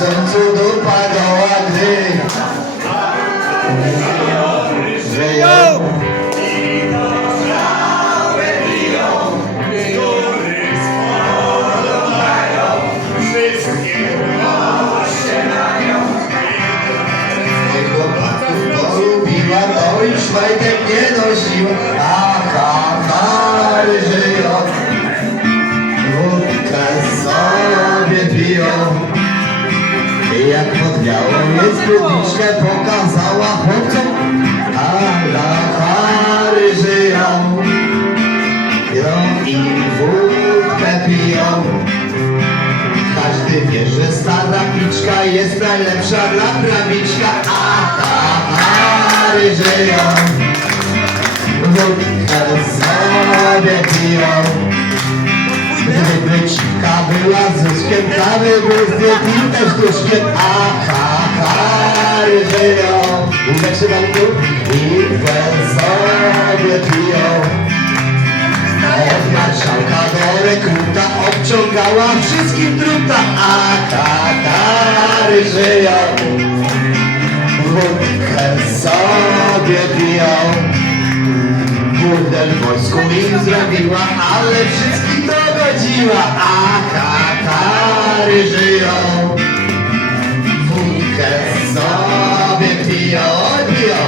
sercu dupa goła, gdy majtek nie nosiła, a kachary żyją. Wódkę sobie piją. Jak podwiało mnie spódniczkę pokazała chłopcom, a kachary żyją. Ją i wódkę piją. Każdy wie, że stara piczka jest najlepsza dla kachary żyją. Wódkę sobie piją. Gdyby cika była zyskiem, kawy by zdjęli też duszkiem, a kachary żyją. Wam tu i sobie piją. Marszałka do rekruta obciągała wszystkim druta, a tatary żyją. Wódkę sobie piją. Burdel w wojsku im zrobiła, ale wszystkim dogodziła, a tatary żyją. Wódkę sobie piją, piją.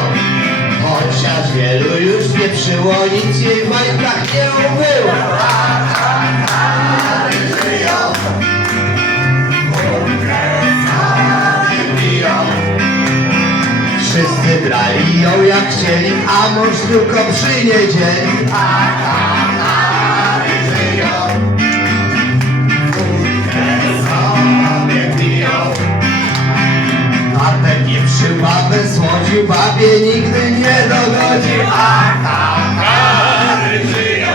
Chociaż wielu już pieprzyło, nic jej w majtkach nie ubyło. Chcieli, a mąż tylko przy niedzieli. A ten nie przy babę słodził, babie nigdy nie dogodzi. A kachary żyją.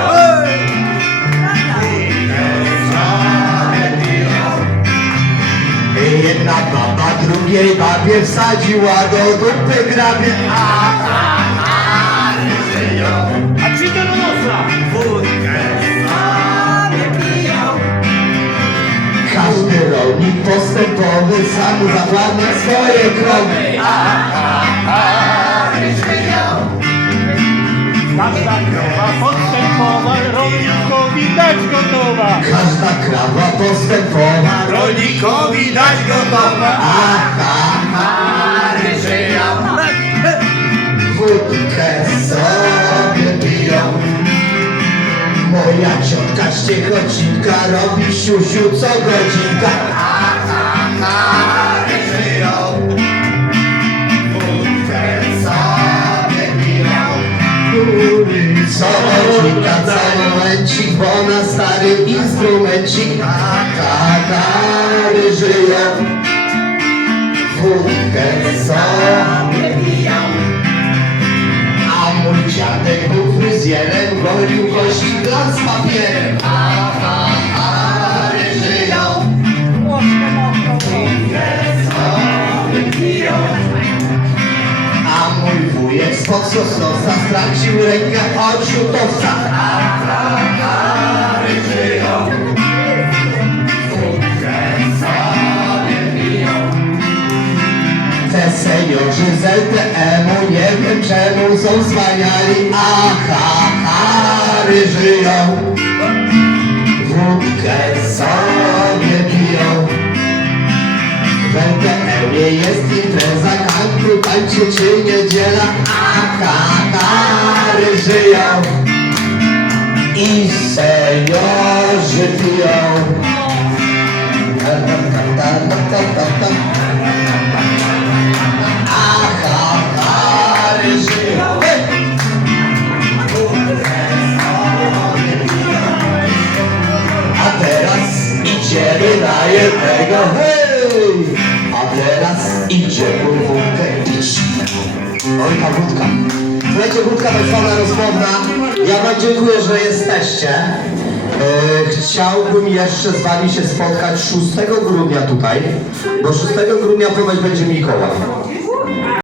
Jedna baba drugiej babie wsadziła do dupy grabie. A kachary żyją. A czy to nosa? Wódkę sobie piją. Każdy rolnik postępowy sam zapłania swoje krowy. A kachary żyją. Każda krowa podstępowa, rolnikowi dać gotowa. Każda krawa postępowa Rolnikowi dać gotowa. A kachary żyją. Wódkę sobie piją. Moja ciotka z Ciechocinka robi siusiu co godzinka. Cały momencik, bo na stary instrumencik. A kachary żyją. Wódkę sobie piją. A mój dziadek był fryzjerem, golił kości dla z papierem. A kachary żyją. Wódkę sobie piją. A mój wujek spod sosnosa stracił rękę od rzutowca. Wiem czemu są wspaniali, a kachary żyją. Wódkę sobie piją. W LTM-ie jest impreza, kantu tańczy czy niedziela, a kachary żyją. I seniorzy piją. Ta, ta, ta, ta, ta, ta, ta, ta. Hej! A teraz idziemy wódkę pić. Oj, ta wódka. Słuchajcie, krótka tak zwana rozmowna. Ja wam dziękuję, że jesteście. E, Chciałbym jeszcze z wami się spotkać 6 grudnia tutaj, bo 6 grudnia ponoć będzie Mikołaj.